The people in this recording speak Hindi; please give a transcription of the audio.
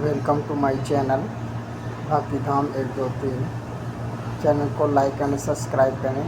वेलकम टू माय चैनल भक्ति धाम 1 2 3। चैनल को लाइक एंड सब्सक्राइब करें।